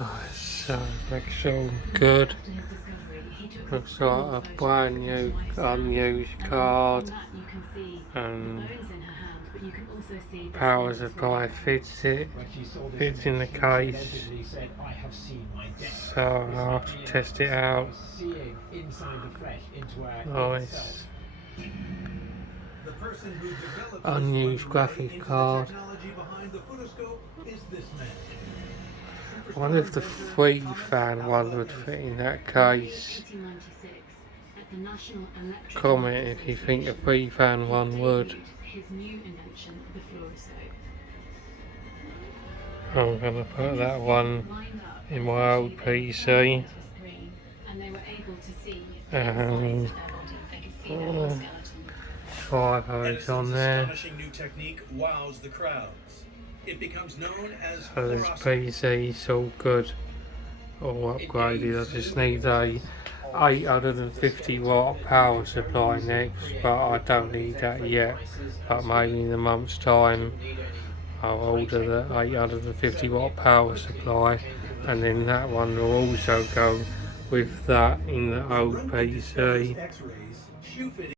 Oh, so looks all good. Looks like a brand new unused card, and power supply fits in the case. So I'll have to test it out. Nice. Unused graphics card. I wonder if the free fan one would fit in that case. Comment if you think the free fan one would. I'm going to put that one in my old PC. And try those on there. So this PC's all good, all upgraded. I just need a 850-watt power supply next, but I don't need that yet. But maybe in a month's time I'll order the 850-watt power supply, and then that one will also go with that in the old PC.